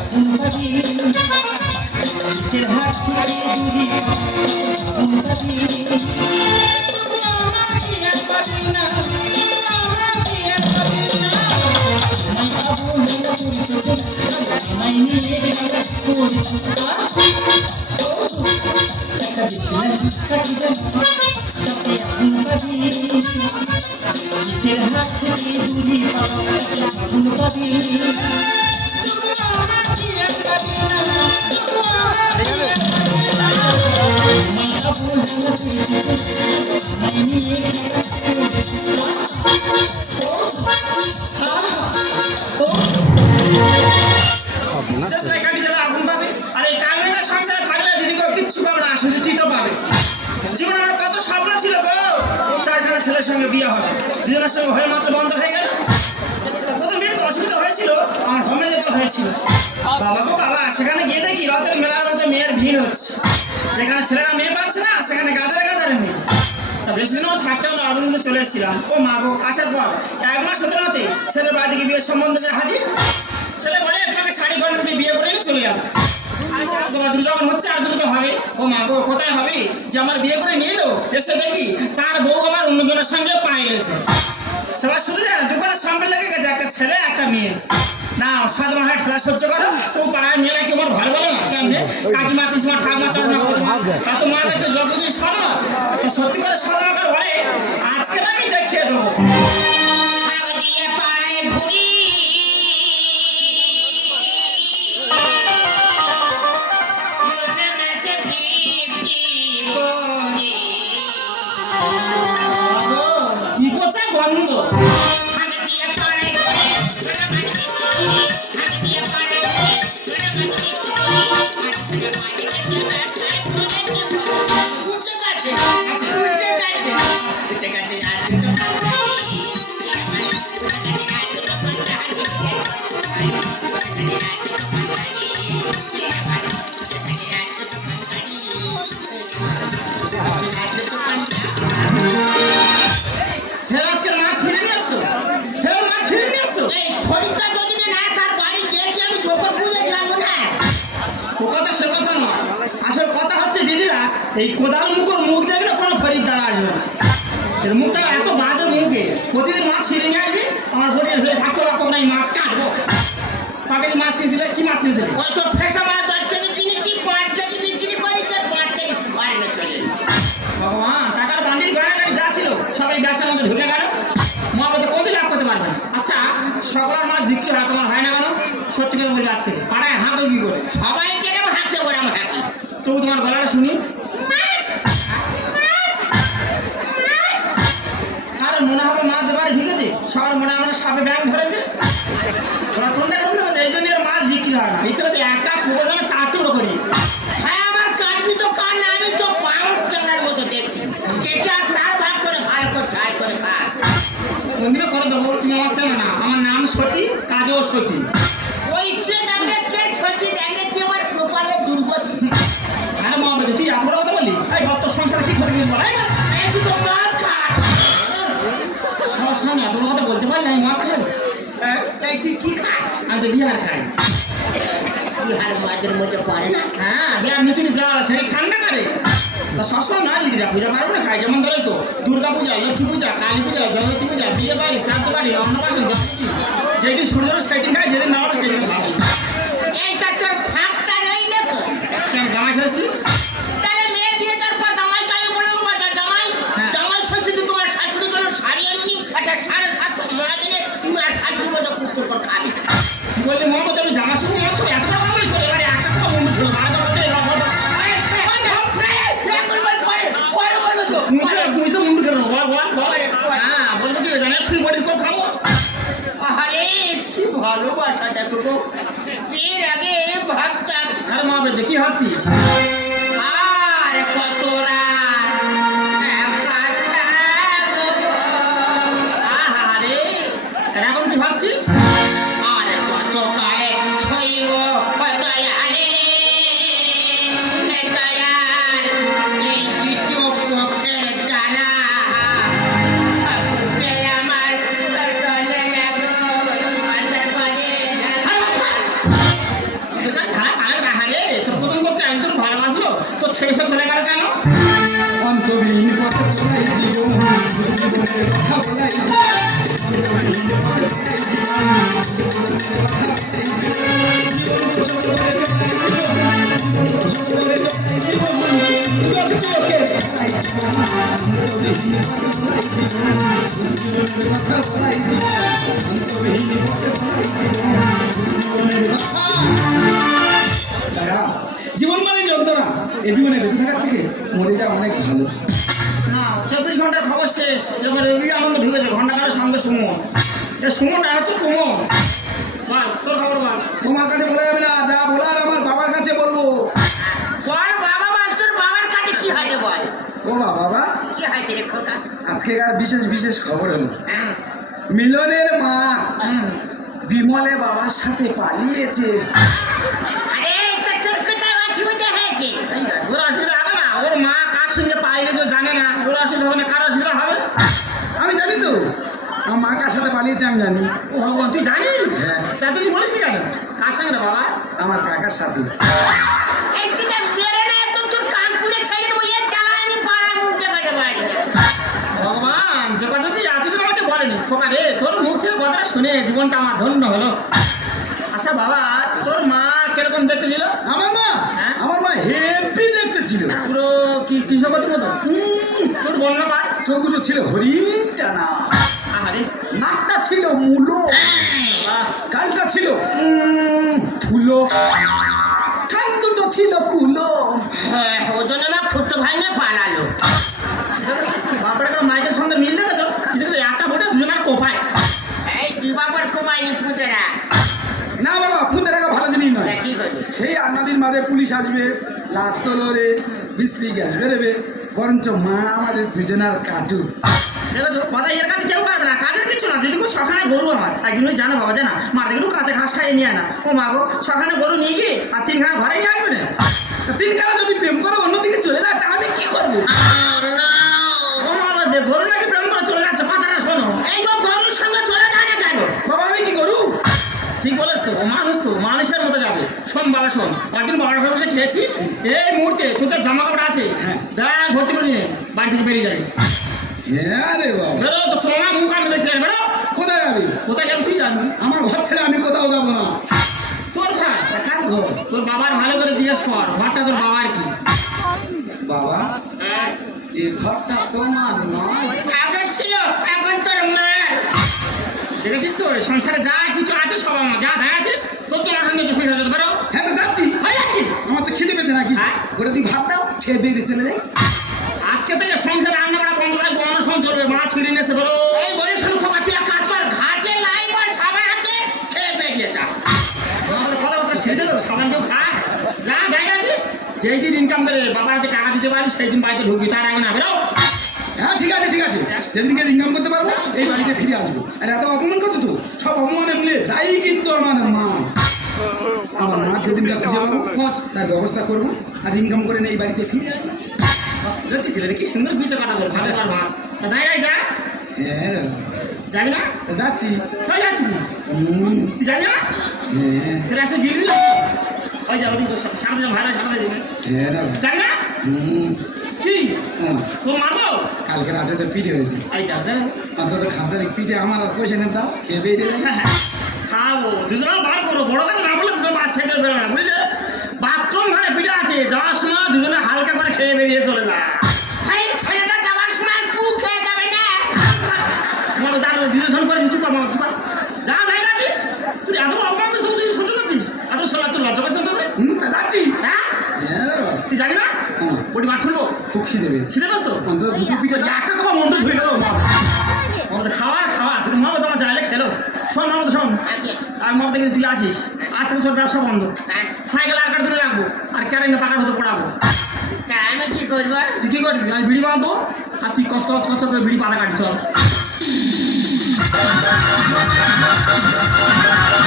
আগুন পাবি শীতের হাত থেকে দূরে আগুন পাবি শীতের হাত থেকে দূরে আগুন পাবি আগুন পাবে আর এই কালমেঘা সংসারে থাকলে দিদিকে কিচ্ছু পাবে না, শুধু তুই তো পাবে। জীবনে আমার কত স্বপ্ন ছিল গো, চারখানা ছেলের সঙ্গে বিয়ে হবে, দুজনের সঙ্গে হয়ে মাত্র বন্ধ হয়ে গেল। প্রথম বিয়েতে অসুবিধা হয়েছিল, আমার হোমে যেতে হয়েছিল। বাবা গো বাবা, সেখানে গিয়ে দেখি রথের মেলার মতো মেয়ের ভিড় হচ্ছে। যেখানে ছেলেরা মেয়ে পাচ্ছে না, সেখানে গাদারে গাদারে মেয়ে। তা বেশি দিনও থাকতেও না, আমি কিন্তু চলে এসেছিলাম। ও মা গো, আসার পর 1 মাস হতে নাতে ছেলের বাড়ি থেকে বিয়ের সম্বন্ধ সে হাজির। ছেলে বলে তোমাকে শাড়ি গয়না দিয়ে বিয়ে করে চলে যাবে। তোমার দ্রুত যখন হচ্ছে আর দ্রুত হবে। ও মা গো, কোথায় হবে যে আমার বিয়ে করে নিয়ে এলো, এসে দেখি তার বউ আমার অন্যজনের সঙ্গে পাইলেছে। সবাই শুধু যায় না, দোকানের সামনে লেগে গেছে একটা ছেলে একটা মেয়ে। না 7 মাস ঠেলা সহ্য করো, তো পাড়ায় মেয়েরা কি আমার ভালো বলে না? কেমনে কাকিমা পিসমা ঠাকমা চশমা তা তো মা দেখতে যতদিন সদমা, তো সত্যি করে সদমাকার বলে আজকে আমি দেখিয়ে দেবো। কি করছে গন্ধ এই কোদাল মুখের মুখ দেখলে কোনো খরিদ্দার আসবে না। এর মুখটা এত বাজে মুখে, প্রতিদিন মাছ ছিঁড়ে নিয়ে আসবি, আমার বলি থাকতে পারবো না, মাছ কাটবো। কাকে মাছ কিনেছিলে? কি মাছ কিনেছিলে? ওই তো ফেসা মাছ 10 কেজি কিনেছি, 5 কেজি বিক্রি করেছে, 5 কেজি ঘরে না চলে। ভগবান, টাকার বান্ডিল গয়নাগাড়ি যা ছিল সবাই ব্যবসার মধ্যে ঢুকে গেল। মহাপতি কোনদিন লাভ করতে পারবেন? আচ্ছা, সকলের মাছ বিক্রি হয়, তোমার হয় না কেন? সত্যি করে বলবি, আজকে পাড়ায় হাঁকে কি করে? সবাই যেরকম হাঁকে ওরা হাঁকি। তবু তোমার গলাটা শুনি কারণ মনে হবে মাছ ব্যাপারে ঢুকেছে, সবার মনে হবে সাপে ব্যাং ধরেছে। ওরা টন্ডা টন্ডা করছে, এই জন্য মাছ বিক্রি হয় না। ইচ্ছে হচ্ছে একটা কোবো যেন 4 টুকরো করি। হ্যাঁ, আমার কাটবি তো কান না, আমি তো পাউট চাঙার মতো দেখছি। যেটা 4 ভাগ করে ভালো করে ছাই করে খা। কোনদিনও করে দেবো, তুমি আমার চেনো না। আমার নাম সতী, কাজও সতী। ওই সে দেখলে কে সতী, দেখলে কি আমার কপালে দুর্গতি। আরে মহাপতি, তুই এত বড় কথা বললি? এই ভক্ত সংসারে কি করে দিন বলাই না? তুই তো মাছ খাস। সবার সামনে এত বড় কথা বলতে পারলি? আমি মাছ খাই? তুই কি খাস? আমি তো বিহার খাই। বিহার মাঝের মধ্যে পড়ে না? হ্যাঁ, বিহার মিছিল জল সেটা ঠান্ডা করে। তা সবসময় না দিদিরা পূজা পারবো না খাই। যেমন ধরো তো দুর্গা পূজা, লক্ষ্মী পূজা, কালী পূজা, জগতী পূজা, বিয়ে বাড়ি, শ্রাদ্ধ বাড়ি, অন্নপ্রাশন, যেদিন সূর্য সেদিন খাই, যেদিন না ওঠে সেদিন খাই। এইটা তোর ফাঁকটা রইলে তো কেন জামাই ষষ্ঠী? তাহলে মেয়ে বিয়ে দেওয়ার পর জামাইকে আমি বলে দেবো, জামাই জামাই ষষ্ঠী তো তোমার শাশুড়ি কোনো শাড়ি আনুনি, একটা 750 মরা দিলে তুমি আর শাশুড়ি মতো কুকুর করে খাবে। বললি মহাপতি, আমি জামা শুধু এতটা ভালোই চলে এবারে একটা কথা মনে ছিল বলবো কি জানে তুই বডির কম খাবো। আরে কি ভালোবাসা দেখো গো, এর আগে ভাবতাম। আরে মা বে দেখি ভাবতিস আর কত আরে এখন কি ভাবছিস? আর কত কালে ছইব দয়ালে রে দয়াল, এই দ্বিতীয় পক্ষের জ্বালা আমার ছেড়ে সে চলে গেল কেন? অন্তবিহীন পথে চলাই জীবন, জীবনের কথা বলাই দাদা, জীবন মানে যন্ত্রণা। এই জীবনে বেঁচে থাকার থেকে মরে যাওয়া অনেক ভালো। না 24 ঘন্টার খবর শেষ, এবার রবি আনন্দ ঢুকেছে ঘন্টা কারো সঙ্গে সুমন। এ সুমনটা হচ্ছে কুমন। বল তোর খবর বল। তোমার কাছে বলা যাবে না, যা বলার আমার বাবার কাছে বলবো। বল বাবা বল, তোর বাবার কাছে কি হয়েছে বল? ও বাবা, কি হয়েছে রে খোকা? আজকেকার বিশেষ বিশেষ খবর হলো হ্যাঁ। মিলনের মা বিমলে বাবার সাথে পালিয়েছে। আরে তা তোর কোথায় অসুবিধা হয়েছে? এই দেখ, ওর অসুবিধা হবে না। ওর মা কার সঙ্গে পাইলে যে জানে না, ওর অসুবিধা হবে না। কার অসুবিধা হবে? আমি জানি তো, আমার মা কার সাথে পালিয়েছে আমি জানি। ও ভগবান, তুই জানিস? হ্যাঁ। তা তুই বলিস কেন? কার সঙ্গে রে বাবা? আমার কাকার সাথে। এই সেটা মেরে না, একদম তোর কান পুড়ে ছেড়ে দেবো। এর জ্বালায় আমি পাড়ায় মুখ দেখাতে পারি না। ভগবান, যে কথা তুই এতদিন আমাকে বলেনি খোকা রে, তোর মুখ থেকে কথাটা শুনে জীবনটা আমার ধন্য হলো। আচ্ছা বাবা, তোর মা কিরকম দেখতে ছিল? আমার মা, হ্যাঁ? আমার মা হেভি দেখতে ছিল। পুরো কি কৃষ্ণপতির মতো? তোর বন্য কর। চোখ দুটো ছিল হরিণ টানা, আরে নাকটা ছিল মুলো, গালটা ছিল ফুলো, কান দুটো ছিল কুলো। হ্যাঁ, ওই জন্য আমার খুঁড়তো ভাই না পালালো। বাপরে একটা মাইকের সঙ্গে মিল দেখেছো? কিছু কিছু একটা ভোটে দুজনের কোপায়। এই দুই বাবার কোপায়নি ফুতেরা। না বাবা, ফুটে রাখা ভালো জিনিস নয়। তা কি করবে? সেই 8 দিন বাদে পুলিশ আসবে, লাশ তোলরে, বিশ্রী গ্যাস বেরোবে, বরঞ্চ মা আমাদের দুজনের কাটু। দেখেছো কথা এর কাছে কেউ পারবে না, কাজের কিছু না। যদি ছখানে গরু আমার একদিন ওই জানো বাবা জানা মার একটু কাঁচা ঘাস খাইয়ে নিয়ে আয় না। ও মা গো, ছখানে গরু নিয়ে গিয়ে আর 3খানা ঘরে নিয়ে আসবে না। তিনখানা যদি প্রেম করে অন্যদিকে চলে যায় তা আমি কি করবো? ও মা বাবা, গরু নাকি প্রেম করে চলে যাচ্ছে, কথাটা শোনো। এই গো গরুর সঙ্গে চলে যায় না কেন? বাবা আমি কি করু? ঠিক বলেছ তো, ও মানুষ তো মানুষের মতো যাবে। শোন বাবা শোন, একদিন বাবার ঘরে বসে খেয়েছিস, এই মুহূর্তে তোদের জামা কাপড় আছে ব্যাগ ভর্তি করে নিয়ে বাড়ি থেকে বেরিয়ে যাবে। হ্যাঁ রে বাবা, বেরো তো, ছোঁয়া মুখ আমি দেখতে যাবে। বেরো। কোথায় যাবি? কোথায় যাবি তুই জানবি? আমার ঘর ছেড়ে আমি কোথাও যাবো না। তোর ঘর? তা কার ঘর? তোর বাবার ভালো করে জিজ্ঞেস কর, ঘরটা তোর বাবার কি? বাবা, হ্যাঁ, এই ঘরটা তোমার নয়। আগে ছিল, এখন তোর মার। দেখেছিস তো এই সংসারে যা কিছু আছে সব আমার, যা দেখাচ্ছিস তোর তো আমার সঙ্গে চোখে যেতে পারো। হ্যাঁ তো যাচ্ছি। হয়ে যাচ্ছি। আমার তো খিদে পেতে নাকি? হ্যাঁ? ঘরে দিয়ে ভাত দাও, খেয়ে বেরিয়ে চলে যাই। আজকে থেকে সংসারে রান্না বাড়া বন্ধ করে গণসং চলবে, মাছ ফিরে নিয়ে এসে বেরো। এই বলে শুনো খোকা, তুই এক কাজ কর, ঘাটে লাইব আর সাবান আছে, খেয়ে বেরিয়ে যা। আমাদের কথাবার্তা ছেড়ে দেবো, সাবান কেউ খায়? যা দেখাচ্ছিস, যেই দিন ইনকাম করে বাবার হাতে টাকা দিতে পারবি সেই দিন বাড়িতে ঢুকবি, তার আগে না। বেরো। হ্যাঁ ঠিক আছে ঠিক আছে, যেদিনকে ইনকাম করতে পারবো এই বাড়িতে ফিরে আসবো। আর এত অপমান করছো তো, সব অপমানে ভুলে যাই কিন্তু আমার মা। আমার মা যেদিনকে খুঁজে পাবো তার ব্যবস্থা করবো আর ইনকাম করে নিয়ে এই বাড়িতে ফিরে আসবো। সত্যি ছেলে কি সুন্দর কিছু কথা বল, ভালো কর ভাত। তা দাঁড়াই যা, হ্যাঁ যাবি না? তা যাচ্ছি। হয়ে যাচ্ছি কি? তুই যাবি না? হ্যাঁ ফিরে আসে গিরবি না? ওই যা, ওদিকে সামনে যা, ভালো সামনে যাবি। হ্যাঁ যাবি না? কি তোর মারবো? কালকে রাতে তো পিঠে হয়েছে, এই যা দেখ। অন্তত খানচারিক পিঠে আমার আর পয়সা নেন দাও, খেয়ে বেরিয়ে যাই। খাবো দুজনে বার করবো, বড় কথা না বলে দুজন বাস থেকে বেরোবে না, বুঝলে? বাথরুম ঘরে পিঠা আছে, যাওয়ার সময় দুজনে হালকা করে খেয়ে বেরিয়ে চলে যা। এই ছেলেটা যাবার সময় কু খেয়ে যাবে না? মনে দাঁড়ানো বিবেচন করে কিছু কম যা দেখাচ্ছিস। তুই এত বড় অপমান করছিস, তুই সহ্য করছিস? এত সোলা তুই লজ্জা করছিস তোদের? তা যাচ্ছি। হ্যাঁ হ্যাঁ রে বাবা, তুই জানি না ওটি মাঠ খুলবো, খুব খিদে পেয়েছে। ছিঁড়ে বাস তো অন্তত দুটো পিঠে একটা খাবার মন্দ ছুঁয়ে গেল। আমাদের খাওয়া খাওয়া তুমি মা তোমার চাইলে খেলো। শোন মামা, শোন আগে আমি মা দেখি তুই আছিস, আজ থেকে তোর ব্যবসা বন্ধ। হ্যাঁ, সাইকেল আর কার ধরে রাখবো আর ক্যারেন্টে পাকার মতো পড়াবো। তা আমি কি করবো? তুই কি করবি? আমি বিড়ি বাঁধবো আর তুই কচ কচ কচ করে বিড়ি পাতা কাটবি। চল।